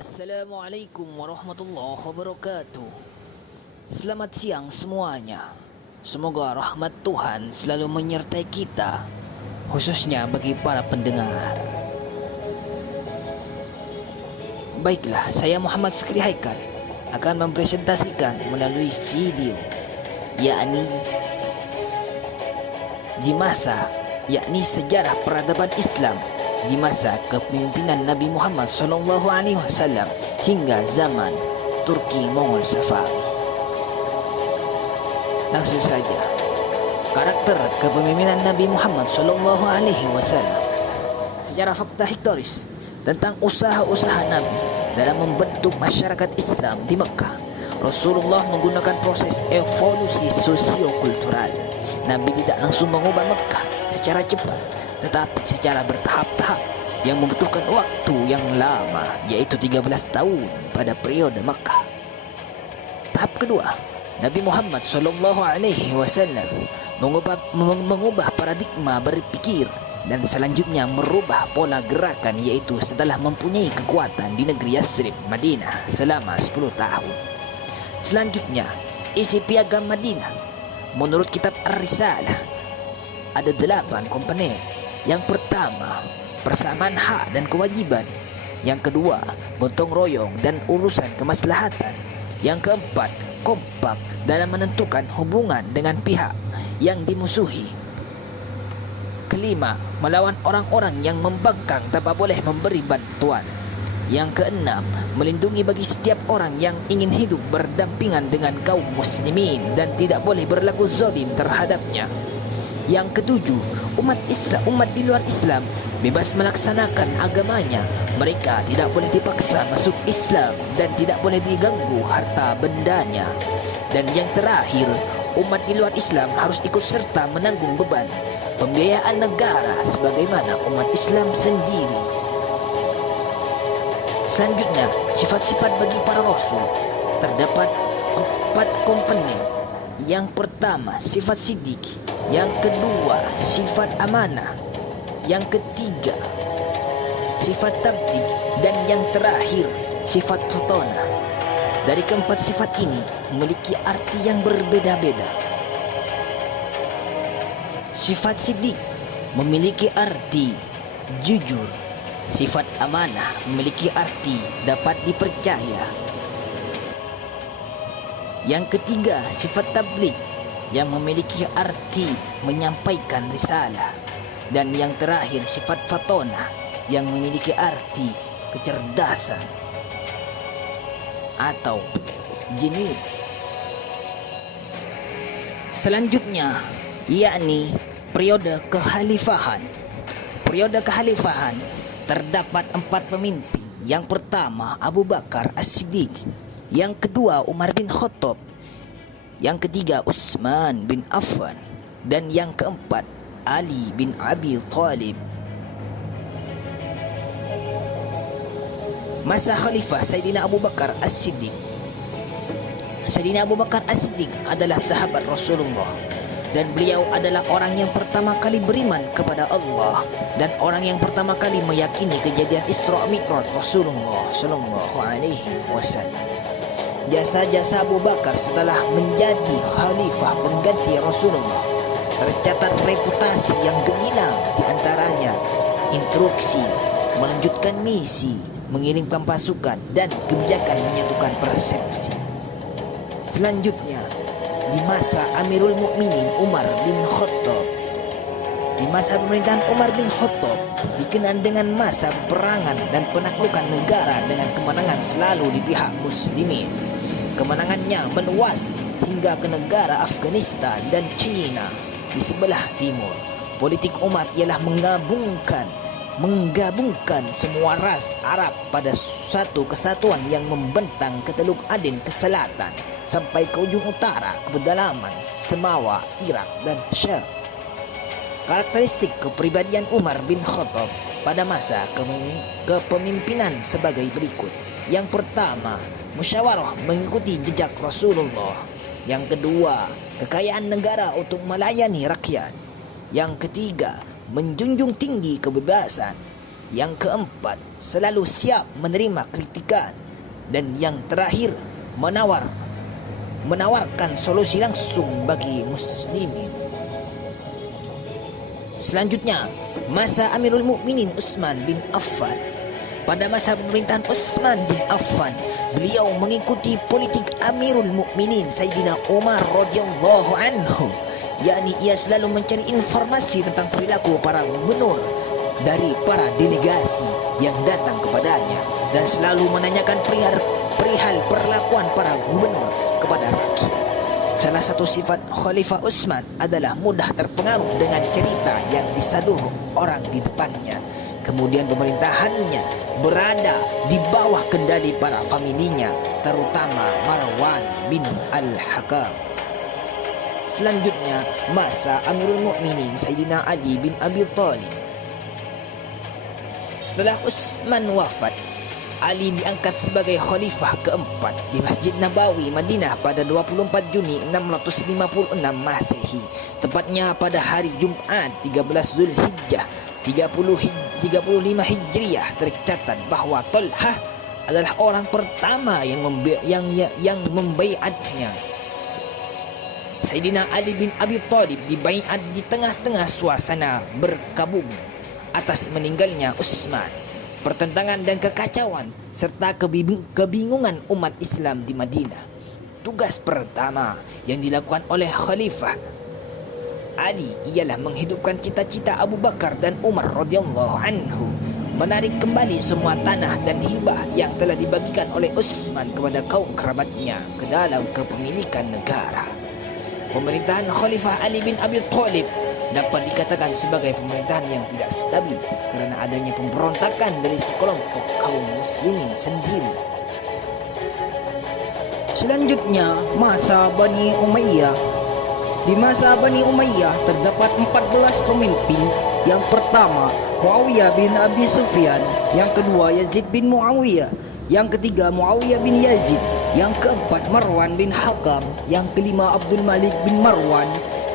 Assalamualaikum warahmatullahi wabarakatuh. Selamat siang semuanya. Semoga rahmat Tuhan selalu menyertai kita, khususnya bagi para pendengar. Baiklah, saya Muhammad Fikri Haikal akan mempresentasikan melalui video, yakni yakni sejarah peradaban Islam di masa kepemimpinan Nabi Muhammad SAW hingga zaman Turki Mongol Safawi. Langsung saja, karakter kepemimpinan Nabi Muhammad SAW. Sejarah fakta historis tentang usaha-usaha Nabi dalam membentuk masyarakat Islam di Mekah. Rasulullah menggunakan proses evolusi sosio-kultural. Nabi tidak langsung mengubah Mekah secara cepat, tetapi secara bertahap-tahap yang membutuhkan waktu yang lama, yaitu 13 tahun pada periode Makkah. Tahap kedua, Nabi Muhammad SAW mengubah paradigma berpikir dan selanjutnya merubah pola gerakan, yaitu setelah mempunyai kekuatan di negeri Yathrib, Madinah selama 10 tahun. Selanjutnya, isi piagam Madinah. Menurut kitab Ar-Risalah, ada 8 komponen. Yang pertama, persamaan hak dan kewajiban. Yang kedua, gotong royong dan urusan kemaslahatan. Yang keempat, kompak dalam menentukan hubungan dengan pihak yang dimusuhi. Kelima, melawan orang-orang yang membangkang tanpa boleh memberi bantuan. Yang keenam, melindungi bagi setiap orang yang ingin hidup berdampingan dengan kaum muslimin dan tidak boleh berlaku zalim terhadapnya. Yang ketujuh, umat di luar Islam bebas melaksanakan agamanya. Mereka tidak boleh dipaksa masuk Islam dan tidak boleh diganggu harta bendanya. Dan yang terakhir, umat di luar Islam harus ikut serta menanggung beban pembiayaan negara sebagaimana umat Islam sendiri. Selanjutnya, sifat-sifat bagi para rasul. Terdapat 4 komponen. Yang pertama, sifat siddiq. Yang kedua, sifat amanah. Yang ketiga, sifat tabligh. Dan yang terakhir, sifat fatonah. Dari keempat sifat ini memiliki arti yang berbeda-beda. Sifat siddiq memiliki arti jujur. Sifat amanah memiliki arti dapat dipercaya. Yang ketiga, sifat tabligh yang memiliki arti menyampaikan risalah. Dan yang terakhir, sifat fatonah yang memiliki arti kecerdasan atau jenius. Selanjutnya, yakni periode kekhalifahan. Periode kekhalifahan terdapat 4 pemimpin. Yang pertama, Abu Bakar As-Siddiq. Yang kedua, Umar bin Khattab. Yang ketiga, Utsman bin Affan. Dan yang keempat, Ali bin Abi Thalib. Masa Khalifah Sayyidina Abu Bakar As-Siddiq. Sayyidina Abu Bakar As-Siddiq adalah sahabat Rasulullah, dan beliau adalah orang yang pertama kali beriman kepada Allah dan orang yang pertama kali meyakini kejadian Isra Mi'raj Rasulullah sallallahu alaihi wasallam. Jasa-jasa Abu Bakar setelah menjadi khalifah pengganti Rasulullah tercatat reputasi yang gemilang, di antaranya instruksi, melanjutkan misi, mengirimkan pasukan, dan kebijakan menyatukan persepsi. Selanjutnya, di masa Amirul Mukminin Umar bin Khattab. Di masa pemerintahan Umar bin Khattab dikenal dengan masa peperangan dan penaklukan negara dengan kemenangan selalu di pihak muslimin. Kemenangannya meluas hingga ke negara Afghanistan dan China di sebelah timur. Politik Umar ialah menggabungkan semua ras Arab pada satu kesatuan yang membentang ke Teluk Aden ke selatan sampai ke ujung utara ke pedalaman Semawa, Irak dan Syam. Karakteristik kepribadian Umar bin Khattab pada masa kepemimpinan sebagai berikut. Yang pertama, musyawarah mengikuti jejak Rasulullah. Yang kedua, kekayaan negara untuk melayani rakyat. Yang ketiga, menjunjung tinggi kebebasan. Yang keempat, selalu siap menerima kritikan. Dan yang terakhir, menawarkan solusi langsung bagi muslimin. Selanjutnya, masa Amirul Mukminin Utsman bin Affan. Pada masa pemerintahan Utsman bin Affan, beliau mengikuti politik Amirul Mukminin Sayyidina Umar radhiyallahu anhu, yakni ia selalu mencari informasi tentang perilaku para gubernur dari para delegasi yang datang kepadanya dan selalu menanyakan perihal perlakuan para gubernur kepada rakyat. Salah satu sifat Khalifah Utsman adalah mudah terpengaruh dengan cerita yang disadur orang di depannya. Kemudian pemerintahannya berada di bawah kendali para familinya, terutama Marwan bin Al-Hakam. Selanjutnya, masa Amirul Mukminin Sayyidina Ali bin Abi Thalib. Setelah Utsman wafat, Ali diangkat sebagai khalifah keempat di Masjid Nabawi, Madinah pada 24 Juni 656 Masehi, tepatnya pada hari Jumat 13 Zulhijjah 35 Hijriah. Tercatat bahwa Tolhah adalah orang pertama yang membaiatnya. Sayyidina Ali bin Abi Thalib dibaiat di tengah-tengah suasana berkabung atas meninggalnya Utsman, pertentangan dan kekacauan serta kebingungan umat Islam di Madinah. Tugas pertama yang dilakukan oleh Khalifah Ali ialah menghidupkan cita-cita Abu Bakar dan Umar radhiyallahu anhu, menarik kembali semua tanah dan hibah yang telah dibagikan oleh Utsman kepada kaum kerabatnya ke dalam kepemilikan negara. Pemerintahan Khalifah Ali bin Abi Thalib dapat dikatakan sebagai pemerintahan yang tidak stabil karena adanya pemberontakan dari sekelompok kaum muslimin sendiri. Selanjutnya, masa Bani Umayyah. Di masa Bani Umayyah terdapat 14 pemimpin. Yang pertama, Muawiyah bin Abi Sufyan. Yang kedua, Yazid bin Muawiyah. Yang ketiga, Muawiyah bin Yazid. Yang keempat, Marwan bin Hakam. Yang kelima, Abdul Malik bin Marwan.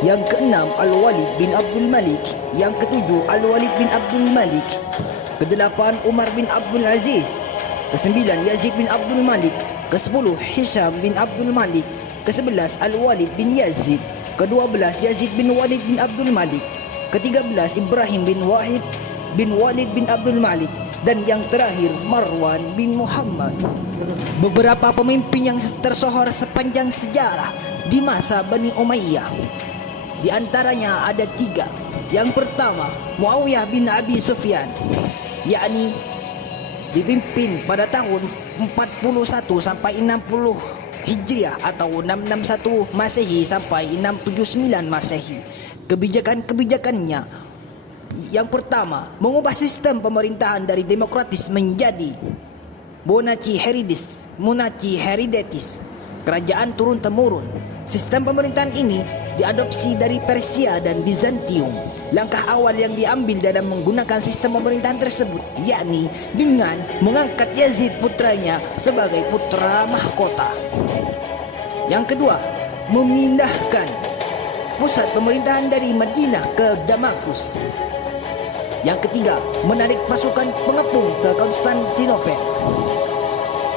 Yang keenam, Al-Walid bin Abdul Malik. Yang ketujuh, Al-Walid bin Abdul Malik. Kedelapan, Umar bin Abdul Aziz. Kesembilan, Yazid bin Abdul Malik. Kesepuluh, Hisham bin Abdul Malik. Kesebelas, Al-Walid bin Yazid. Kedua-belas, Yazid bin Walid bin Abdul Malik. Ketiga-belas, Ibrahim bin Walid bin Abdul Malik. Dan yang terakhir, Marwan bin Muhammad. Beberapa pemimpin yang tersohor sepanjang sejarah di masa Bani Umayyah. Di antaranya ada 3. Yang pertama, Muawiyah bin Abi Sufyan, yakni dipimpin pada tahun 41 sampai 60 Hijriah atau 661 Masehi sampai 679 Masehi. Kebijakannya yang pertama, mengubah sistem pemerintahan dari demokratis menjadi monarki hereditaris, kerajaan turun-temurun. Sistem pemerintahan ini diadopsi dari Persia dan Bizantium. Langkah awal yang diambil dalam menggunakan sistem pemerintahan tersebut yakni dengan mengangkat Yazid putranya sebagai putra mahkota. Yang kedua, memindahkan pusat pemerintahan dari Madinah ke Damaskus. Yang ketiga, menarik pasukan pengepung ke Konstantinopel.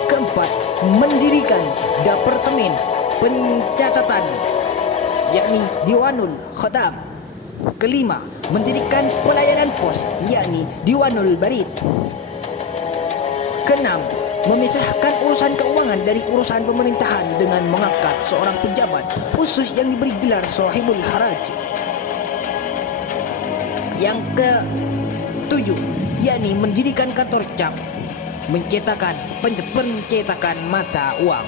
Keempat, mendirikan departemen pencatatan yakni Diwanul Khatam. Kelima, mendirikan pelayanan pos yakni Diwanul Barid. Keenam, memisahkan urusan keuangan dari urusan pemerintahan dengan mengangkat seorang pejabat khusus yang diberi gelar Sahibul Haraj. Yang ke-7, yakni mendirikan kantor cap, pencetakan mata uang.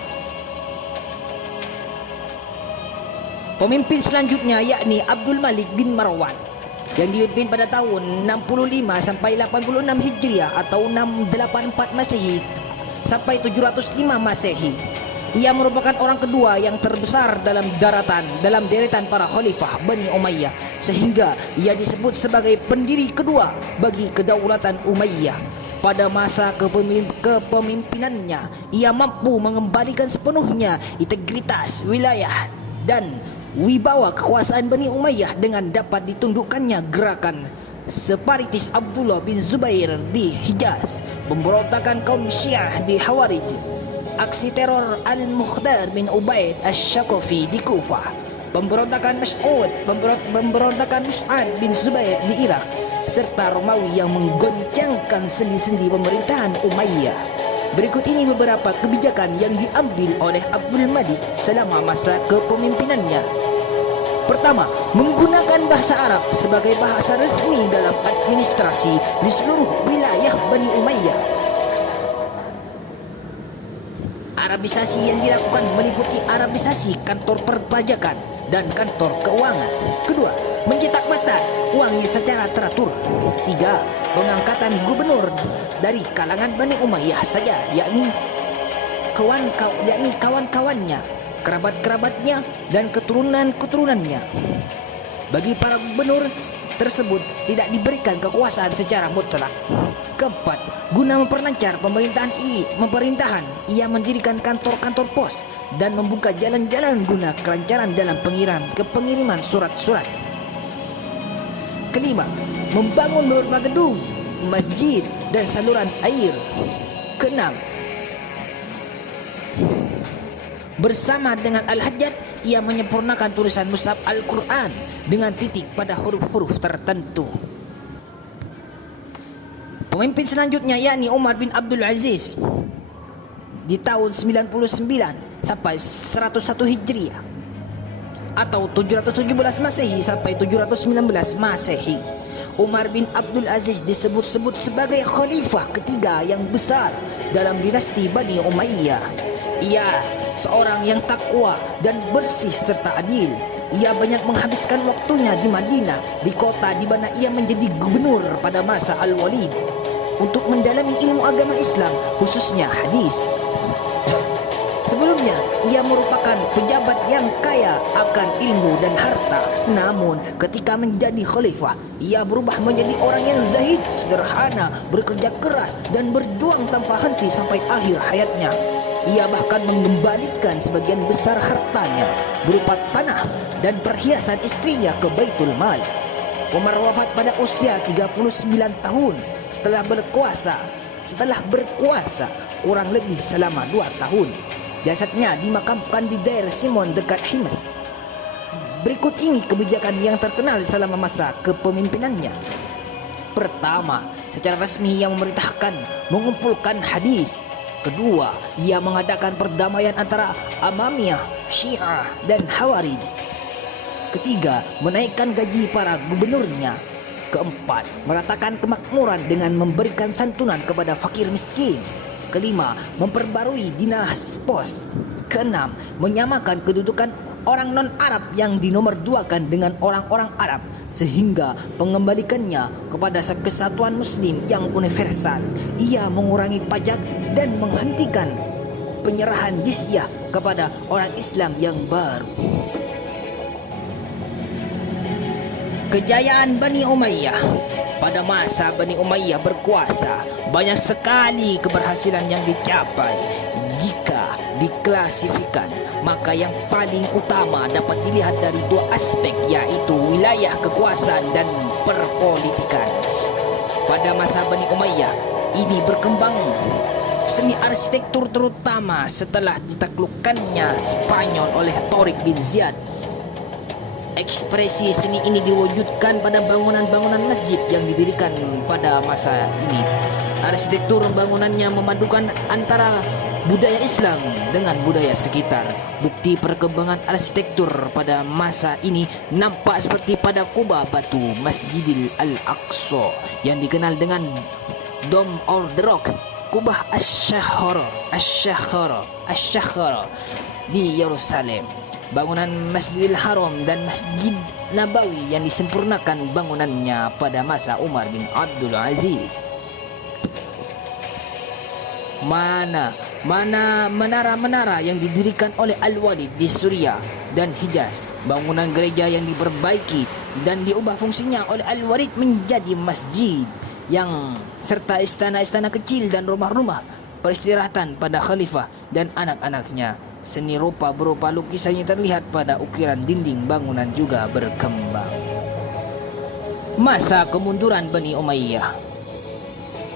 Pemimpin selanjutnya yakni Abdul Malik bin Marwan yang dipimpin pada tahun 65 sampai 86 Hijriah atau 684 Masehi sampai 705 Masehi. Ia merupakan orang kedua yang terbesar dalam deretan para khalifah Bani Umayyah, sehingga ia disebut sebagai pendiri kedua bagi kedaulatan Umayyah. Pada masa kepemimpinannya, ia mampu mengembalikan sepenuhnya integritas wilayah dan wibawa kekuasaan Bani Umayyah dengan dapat ditundukkannya gerakan Separitis Abdullah bin Zubair di Hijaz, pemberontakan kaum Syiah di Hawarij, aksi teror Al-Mukhdar bin Ubaid Asy-Syaqafi di Kufah, pemberontakan Mus'ad bin Zubair di Irak, serta Romawi yang menggoncangkan sendi-sendi pemerintahan Umayyah. Berikut ini beberapa kebijakan yang diambil oleh Abdul Malik selama masa kepemimpinannya. Pertama, menggunakan bahasa Arab sebagai bahasa resmi dalam administrasi di seluruh wilayah Bani Umayyah. Arabisasi yang dilakukan meliputi Arabisasi kantor perpajakan dan kantor keuangan. Kedua, mencetak mata uangnya secara teratur. Ketiga, pengangkatan gubernur dari kalangan Bani Umayyah saja, yakni kawan-kawannya, kerabat-kerabatnya, dan keturunan-keturunannya. Bagi para gubernur tersebut tidak diberikan kekuasaan secara mutlak. Keempat, guna memperlancar pemerintahan, ia mendirikan kantor-kantor pos dan membuka jalan-jalan guna kelancaran dalam pengiriman surat-surat. Kelima, membangun beberapa gedung, masjid, dan saluran air. Keenam, bersama dengan Al-Hajjaj, ia menyempurnakan tulisan mushaf Al-Quran dengan titik pada huruf-huruf tertentu. Pemimpin selanjutnya yakni Umar bin Abdul Aziz di tahun 99 sampai 101 Hijriah atau 717 Masehi sampai 719 Masehi. Umar bin Abdul Aziz disebut-sebut sebagai khalifah ketiga yang besar dalam dinasti Bani Umayyah. Ia seorang yang takwa dan bersih serta adil. Ia banyak menghabiskan waktunya di Madinah, di kota di mana ia menjadi gubernur pada masa Al-Walid, untuk mendalami ilmu agama Islam, khususnya hadis. Sebelumnya, ia merupakan pejabat yang kaya akan ilmu dan harta. Namun, ketika menjadi khalifah, ia berubah menjadi orang yang zahid, sederhana, bekerja keras, dan berjuang tanpa henti sampai akhir hayatnya. Ia bahkan mengembalikan sebagian besar hartanya berupa tanah dan perhiasan istrinya ke Baitul Mal. Umar wafat pada usia 39 tahun setelah berkuasa kurang lebih selama 2 tahun. Jasadnya dimakamkan di daerah Simon dekat Hims. Berikut ini kebijakan yang terkenal selama masa kepemimpinannya. Pertama, secara resmi ia memerintahkan mengumpulkan hadis. Kedua, ia mengadakan perdamaian antara Amamiyah, Syiah, dan Hawarij. Ketiga, menaikkan gaji para gubernurnya. Keempat, meratakan kemakmuran dengan memberikan santunan kepada fakir miskin. Kelima, memperbarui dinas pos. Keenam, menyamakan kedudukan orang non-Arab yang dinomorduakan dengan orang-orang Arab sehingga pengembalikannya kepada kesatuan Muslim yang universal. Ia mengurangi pajak dan menghentikan penyerahan jizyah kepada orang Islam yang baru. Kejayaan Bani Umayyah. Pada masa Bani Umayyah berkuasa, banyak sekali keberhasilan yang dicapai. Jika diklasifikan, maka yang paling utama dapat dilihat dari 2 aspek, yaitu wilayah kekuasaan dan perpolitikan. Pada masa Bani Umayyah ini berkembang seni arsitektur, terutama setelah ditaklukkannya Spanyol oleh Tariq bin Ziyad. Ekspresi seni ini diwujudkan pada bangunan-bangunan masjid yang didirikan pada masa ini. Arsitektur bangunannya memadukan antara budaya Islam dengan budaya sekitar. Bukti perkembangan arsitektur pada masa ini nampak seperti pada kubah batu Masjidil Al-Aqsa yang dikenal dengan Dome of the Rock, kubah Asy-Syakhara di Yerusalem, bangunan Masjidil Haram, dan Masjid Nabawi yang disempurnakan bangunannya pada masa Umar bin Abdul Aziz. Menara-menara yang didirikan oleh Al-Walid di Suriah dan Hijaz, bangunan gereja yang diperbaiki dan diubah fungsinya oleh Al-Walid menjadi masjid, yang serta istana-istana kecil dan rumah-rumah peristirahatan pada khalifah dan anak-anaknya. Seni rupa berupa lukisannya terlihat pada ukiran dinding bangunan juga berkembang. Masa kemunduran Bani Umayyah.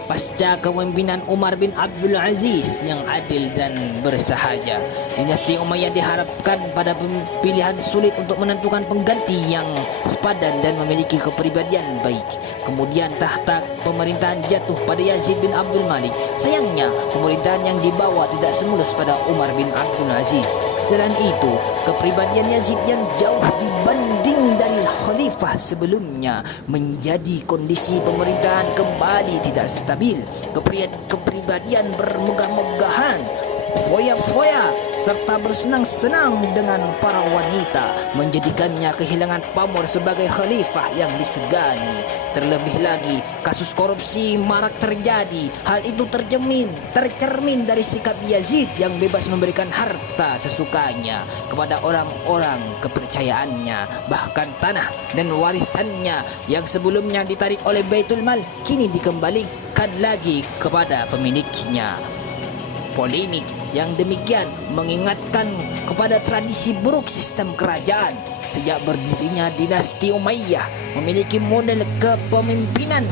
Pasca kepemimpinan Umar bin Abdul Aziz yang adil dan bersahaja, dinasti Umayyah diharapkan pada pilihan sulit untuk menentukan pengganti yang sepadan dan memiliki kepribadian baik. Kemudian tahta pemerintahan jatuh pada Yazid bin Abdul Malik. Sayangnya, pemerintahan yang dibawa tidak semulus pada Umar bin Abdul Aziz. Selain itu, kepribadian Yazid yang jauh dibanding dari khalifah sebelumnya menjadi kondisi pemerintahan kembali tidak stabil. Kepribadian bermegah-megahan, foya-foya serta bersenang-senang dengan para wanita menjadikannya kehilangan pamor sebagai khalifah yang disegani. Terlebih lagi, kasus korupsi marak terjadi. Hal itu tercermin dari sikap Yazid yang bebas memberikan harta sesukanya kepada orang-orang kepercayaannya. Bahkan tanah dan warisannya yang sebelumnya ditarik oleh Baitul Mal kini dikembalikan lagi kepada pemiliknya. Polemik yang demikian mengingatkan kepada tradisi buruk sistem kerajaan. Sejak berdirinya dinasti Umayyah memiliki model kepemimpinan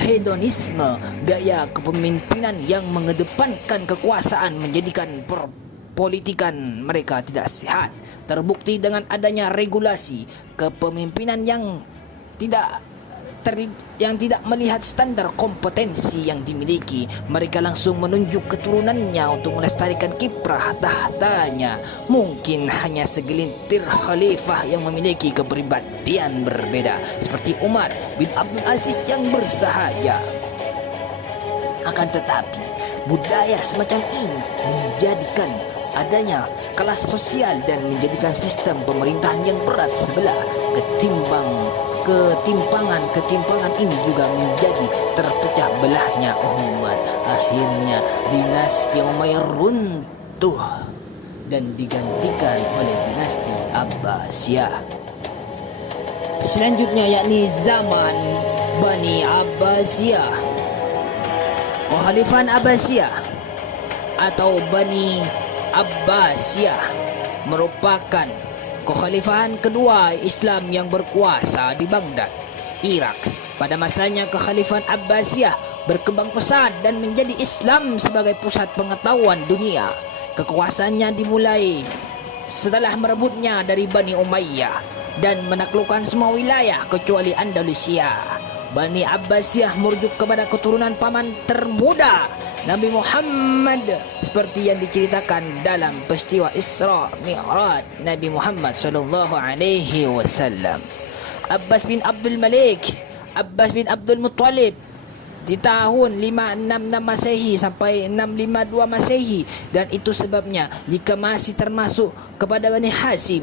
hedonisme, gaya kepemimpinan yang mengedepankan kekuasaan menjadikan perpolitikan mereka tidak sehat. Terbukti dengan adanya regulasi kepemimpinan yang tidak melihat standar kompetensi yang dimiliki. Mereka langsung menunjuk keturunannya untuk melestarikan kiprah tahtanya. Mungkin hanya segelintir khalifah yang memiliki kepribadian berbeda, seperti Umar bin Abdul Aziz yang bersahaja. Akan tetapi, budaya semacam ini menjadikan adanya kelas sosial dan menjadikan sistem pemerintahan yang berat sebelah. Ketimpangan ini juga menjadi terpecah belahnya umat. Akhirnya dinasti Umayyah runtuh dan digantikan oleh dinasti Abbasiyah. Selanjutnya yakni zaman Bani Abbasiyah. Kekhalifahan Abbasiyah atau Bani Abbasiyah merupakan kekhalifahan kedua Islam yang berkuasa di Baghdad, Irak. Pada masanya, kekhalifahan Abbasiyah berkembang pesat dan menjadi Islam sebagai pusat pengetahuan dunia. Kekuasaannya dimulai setelah merebutnya dari Bani Umayyah dan menaklukkan semua wilayah kecuali Andalusia. Bani Abbasiyah merujuk kepada keturunan paman termuda Nabi Muhammad seperti yang diceritakan dalam peristiwa Isra Mi'raj Nabi Muhammad sallallahu alaihi wasallam. Abbas bin Abdul Malik, Abbas bin Abdul Muttalib di tahun 566 Masehi sampai 652 Masehi, dan itu sebabnya jika masih termasuk kepada Bani Hashim,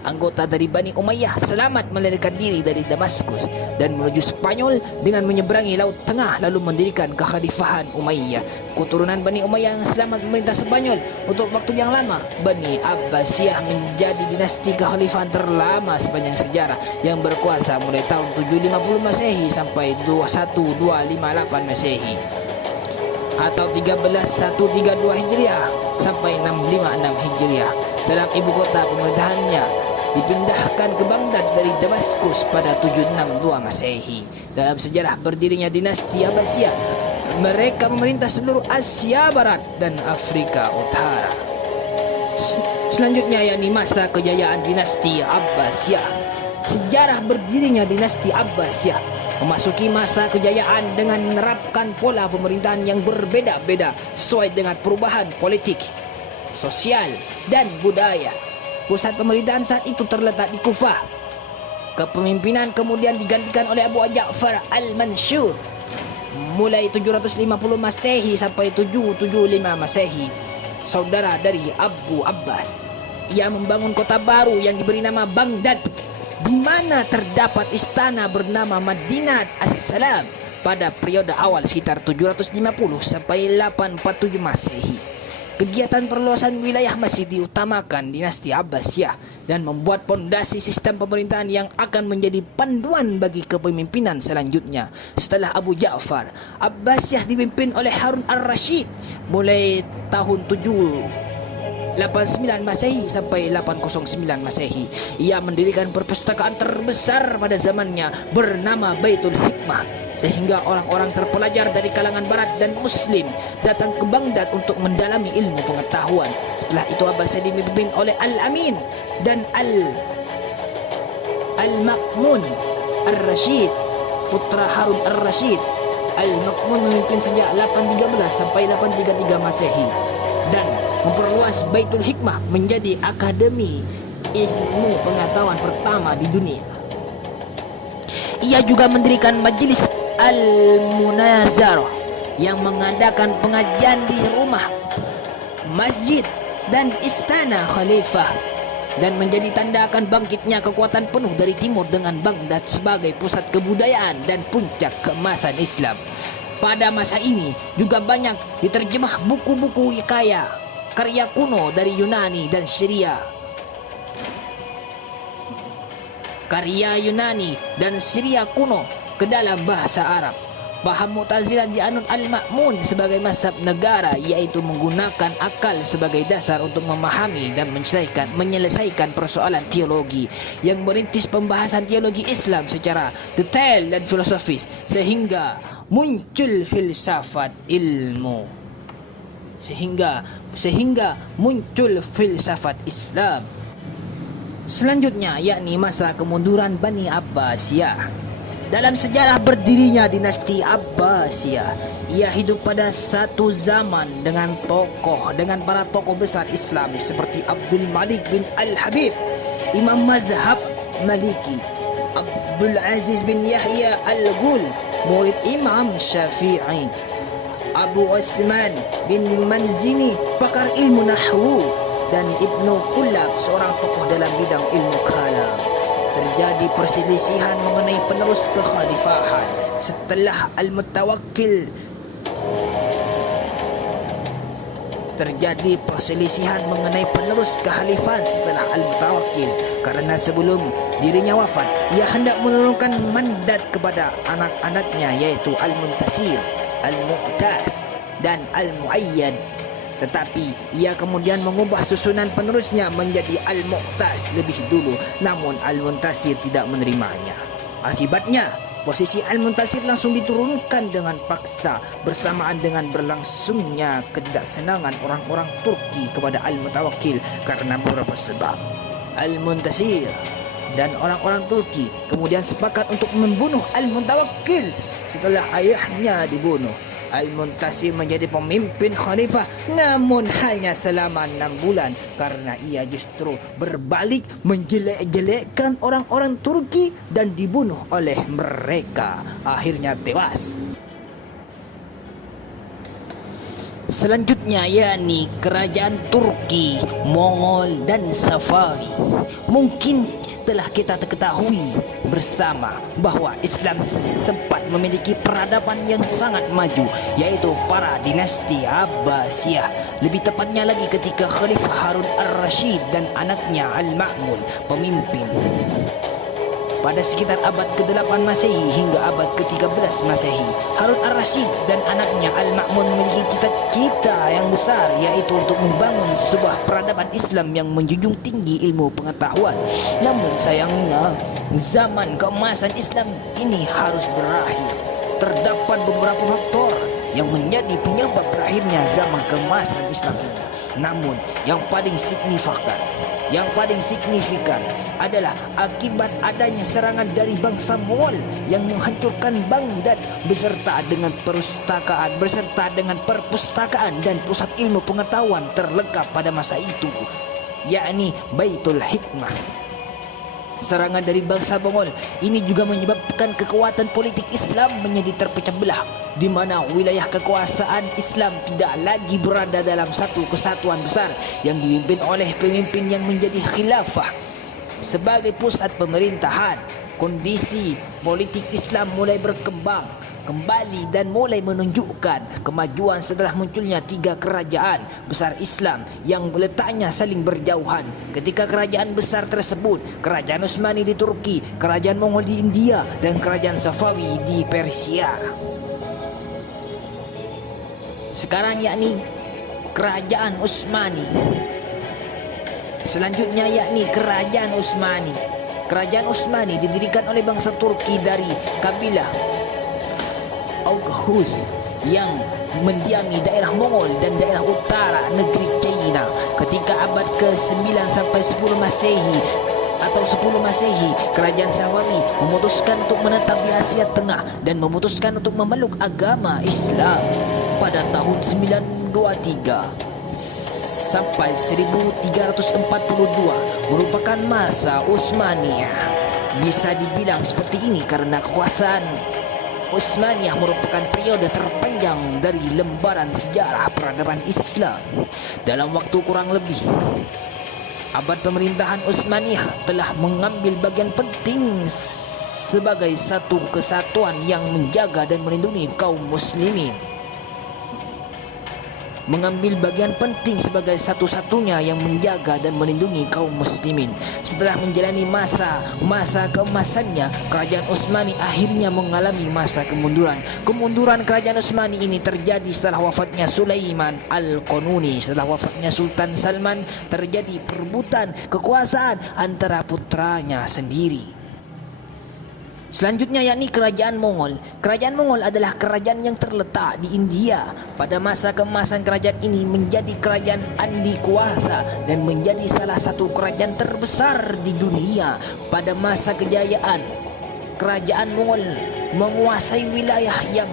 anggota dari Bani Umayyah, selamat melarikan diri dari Damaskus dan menuju Spanyol dengan menyeberangi Laut Tengah lalu mendirikan kekhalifahan Umayyah. Keturunan Bani Umayyah yang selamat memerintah Spanyol untuk waktu yang lama. Bani Abbasiyah menjadi dinasti kekhalifahan terlama sepanjang sejarah yang berkuasa mulai tahun 750 Masehi sampai 21258 Masehi atau 13132 Hijriah sampai 656 Hijriah. Dalam ibu kota pemerintahannya dipindahkan ke Baghdad dari Damaskus pada 762 Masehi. Dalam sejarah berdirinya dinasti Abbasiyah, mereka memerintah seluruh Asia Barat dan Afrika Utara. Selanjutnya yakni masa kejayaan dinasti Abbasiyah. Sejarah berdirinya dinasti Abbasiyah memasuki masa kejayaan dengan menerapkan pola pemerintahan yang berbeda-beda sesuai dengan perubahan politik, sosial, dan budaya. Pusat pemerintahan saat itu terletak di Kufah. Kepemimpinan kemudian digantikan oleh Abu Ja'far al-Mansur mulai 750 Masehi sampai 775 Masehi, saudara dari Abu Abbas. Ia membangun kota baru yang diberi nama Baghdad, di mana terdapat istana bernama Madinat As-Salam pada periode awal sekitar 750 sampai 847 Masehi. Kegiatan perluasan wilayah masih diutamakan dinasti Abbasiyah dan membuat pondasi sistem pemerintahan yang akan menjadi panduan bagi kepemimpinan selanjutnya. Setelah Abu Ja'far, Abbasiyah dipimpin oleh Harun al-Rashid mulai tahun 7 89 Masehi sampai 809 Masehi. Ia mendirikan perpustakaan terbesar pada zamannya bernama Baitul Hikmah, sehingga orang-orang terpelajar dari kalangan barat dan muslim datang ke Baghdad untuk mendalami ilmu pengetahuan. Setelah itu Abbasiyah dipimpin oleh Al-Amin dan Al-Ma'mun Ar-Rashid, putra Harun Ar-Rashid. Al-Ma'mun memimpin sejak 813 sampai 833 Masehi dan memperluas Baitul Hikmah menjadi akademi ilmu pengetahuan pertama di dunia. Ia juga mendirikan Majlis Al-Munazarah yang mengadakan pengajian di rumah, masjid dan istana khalifah, dan menjadi tanda akan bangkitnya kekuatan penuh dari timur dengan Baghdad sebagai pusat kebudayaan dan puncak keemasan Islam. Pada masa ini juga banyak diterjemah buku-buku karya kuno dari Yunani dan Syria. Karya Yunani dan Syria kuno ke dalam bahasa Arab. Paham Mu'tazilah dianut Al-Ma'mun sebagai mazhab negara, yaitu menggunakan akal sebagai dasar untuk memahami dan menyelesaikan persoalan teologi, yang merintis pembahasan teologi Islam secara detail dan filosofis sehingga muncul filsafat ilmu. Sehingga muncul filsafat Islam. Selanjutnya yakni masa kemunduran Bani Abbasiyah. Dalam sejarah berdirinya dinasti Abbasiyah, ia hidup pada satu zaman dengan para tokoh besar Islam seperti Abdul Malik bin Al-Habib, Imam Mazhab Maliki, Abdul Aziz bin Yahya Al-Ghul, murid Imam Syafi'i, Abu Osman bin Manzini, pakar ilmu nahwu, dan Ibnu Qulab, seorang tokoh dalam bidang ilmu kalam. Terjadi perselisihan mengenai penerus kekhalifahan setelah Al-Mutawakkil. Karena sebelum dirinya wafat, ia hendak menurunkan mandat kepada anak-anaknya, yaitu Al-Muntasir, Al-Mu'taz dan Al-Mu'ayyad. Tetapi ia kemudian mengubah susunan penerusnya menjadi Al-Mu'taz lebih dulu, namun Al-Muntasir tidak menerimanya. Akibatnya, posisi Al-Muntasir langsung diturunkan dengan paksa bersamaan dengan berlangsungnya ketidaksenangan orang-orang Turki kepada Al-Mutawakkil karena beberapa sebab. Al-Muntasir dan orang-orang Turki kemudian sepakat untuk membunuh Al-Mutawakkil. Setelah ayahnya dibunuh, Al-Muntasir menjadi pemimpin khalifah, namun hanya selama 6 bulan karena ia justru berbalik menjelek-jelekkan orang-orang Turki dan dibunuh oleh mereka. Akhirnya tewas. Selanjutnya yakni kerajaan Turki, Mongol dan Safavi. Mungkin telah kita ketahui bersama bahwa Islam sempat memiliki peradaban yang sangat maju, yaitu para dinasti Abbasiyah. Lebih tepatnya lagi ketika Khalifah Harun Ar-Rashid dan anaknya Al-Ma'mun pemimpin. Pada sekitar abad ke-8 Masehi hingga abad ke-13 Masehi, Harun Ar-Rashid dan anaknya Al-Ma'mun memiliki cita-cita yang besar, yaitu untuk membangun sebuah peradaban Islam yang menjunjung tinggi ilmu pengetahuan. Namun sayangnya, zaman keemasan Islam ini harus berakhir. Terdapat beberapa faktor yang menjadi penyebab berakhirnya zaman keemasan Islam ini. Namun yang paling signifikan adalah akibat adanya serangan dari bangsa Mongol yang menghancurkan Baghdad beserta dengan perpustakaan dan pusat ilmu pengetahuan terlengkap pada masa itu, yakni Baitul Hikmah. Serangan dari bangsa Mongol ini juga menyebabkan kekuatan politik Islam menjadi terpecah belah, di mana wilayah kekuasaan Islam tidak lagi berada dalam satu kesatuan besar yang dipimpin oleh pemimpin yang menjadi khilafah sebagai pusat pemerintahan. Kondisi politik Islam mulai berkembang kembali dan mulai menunjukkan kemajuan setelah munculnya 3 kerajaan besar Islam yang letaknya saling berjauhan. Ketika kerajaan besar tersebut, kerajaan Utsmani di Turki, kerajaan Mongol di India, dan kerajaan Safawi di Persia. Sekarang yakni kerajaan Utsmani Selanjutnya yakni Kerajaan Utsmani. Kerajaan Utsmani didirikan oleh bangsa Turki dari kabilah Oghuz yang mendiami daerah Mongol dan daerah utara negeri China ketika abad ke-9 sampai 10 Masehi atau 10 Masehi. Kerajaan Safawi memutuskan untuk menetap di Asia Tengah dan memutuskan untuk memeluk agama Islam pada tahun 923 sampai 1342 merupakan masa Utsmaniyah. Bisa dibilang seperti ini karena kekuasaan Utsmaniyah merupakan periode terpanjang dari lembaran sejarah peradaban Islam. Dalam waktu kurang lebih abad pemerintahan Utsmaniyah telah mengambil bagian penting sebagai satu kesatuan yang menjaga dan melindungi kaum muslimin. Mengambil bagian penting sebagai satu-satunya yang menjaga dan melindungi kaum muslimin. Setelah menjalani masa keemasannya, kerajaan Utsmani akhirnya mengalami masa kemunduran. Kemunduran kerajaan Utsmani ini terjadi setelah wafatnya Sulaiman Al-Qanuni. Setelah wafatnya Sultan Salman, terjadi perebutan kekuasaan antara putranya sendiri. Selanjutnya yakni Kerajaan Mongol. Kerajaan Mongol adalah kerajaan yang terletak di India. Pada masa keemasan kerajaan ini menjadi kerajaan adikuasa dan menjadi salah satu kerajaan terbesar di dunia. Pada masa kejayaan, Kerajaan Mongol menguasai wilayah yang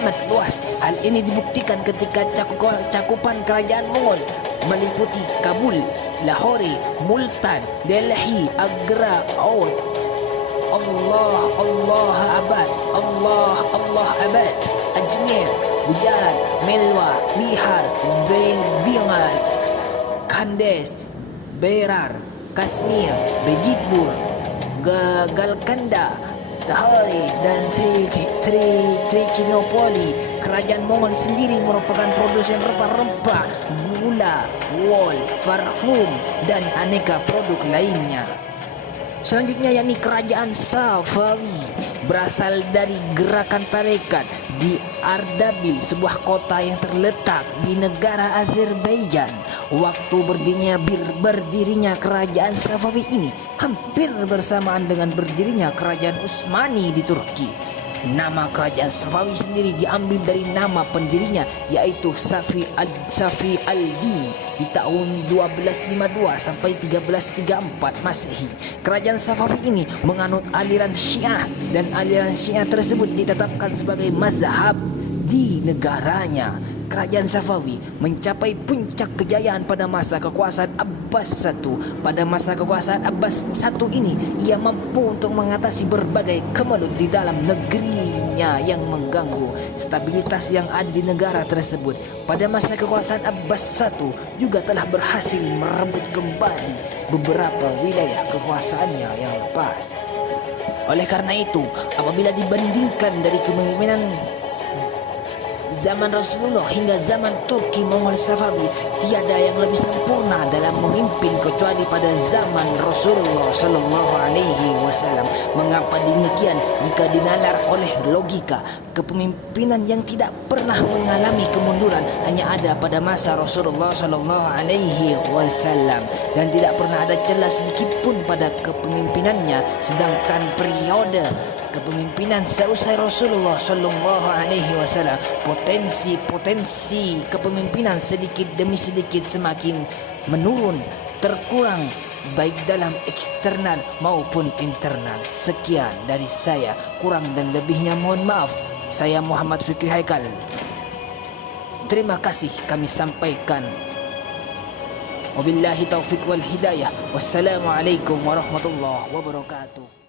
amat luas. Hal ini dibuktikan ketika cakupan Kerajaan Mongol meliputi Kabul, Lahore, Multan, Delhi, Agra, Oudh, Allah abad, Ajmer, Gujarat, Melwa, Bihar, Bengal, Khandes, Berar, Kashmir, Bejipur, Golconda, Lahore dan Trichinopoli. Kerajaan Mongol sendiri merupakan produsen rempah-rempah, gula, wol, parfum dan aneka produk lainnya. Selanjutnya yakni Kerajaan Safawi, berasal dari gerakan tarekat di Ardabil, sebuah kota yang terletak di negara Azerbaijan. Waktu berdirinya Kerajaan Safawi ini hampir bersamaan dengan berdirinya Kerajaan Utsmani di Turki. Nama Kerajaan Safawi sendiri diambil dari nama pendirinya, yaitu Safi al-Din di tahun 1252 sampai 1334 Masehi. Kerajaan Safawi ini menganut aliran Syiah dan aliran Syiah tersebut ditetapkan sebagai mazhab di negaranya. Kerajaan Safawi mencapai puncak kejayaan pada masa kekuasaan Abbas I. Pada masa kekuasaan Abbas I ini, ia mampu untuk mengatasi berbagai kemelut di dalam negerinya yang mengganggu stabilitas yang ada di negara tersebut. Pada masa kekuasaan Abbas I juga telah berhasil merebut kembali beberapa wilayah kekuasaannya yang lepas. Oleh karena itu, apabila dibandingkan dari kepemimpinan zaman Rasulullah hingga zaman Turki Mongol Safawi, tiada yang lebih sempurna dalam memimpin kecuali pada zaman Rasulullah Sallallahu Alaihi Wasallam. Mengapa demikian? Jika dinalar oleh logika, kepemimpinan yang tidak pernah mengalami kemunduran hanya ada pada masa Rasulullah Sallallahu Alaihi Wasallam, dan tidak pernah ada celah sedikit pun pada kepemimpinannya. Sedangkan periode kepemimpinan seusai Rasulullah Sallallahu Alaihi Wasallam, potensi kepemimpinan sedikit demi sedikit semakin menurun, terkurang, baik dalam eksternal maupun internal. Sekian dari saya, kurang dan lebihnya mohon maaf. Saya Muhammad Fikri Haikal. Terima kasih kami sampaikan. Wabillahi taufiq wal hidayah. Wassalamualaikum warahmatullahi wabarakatuh.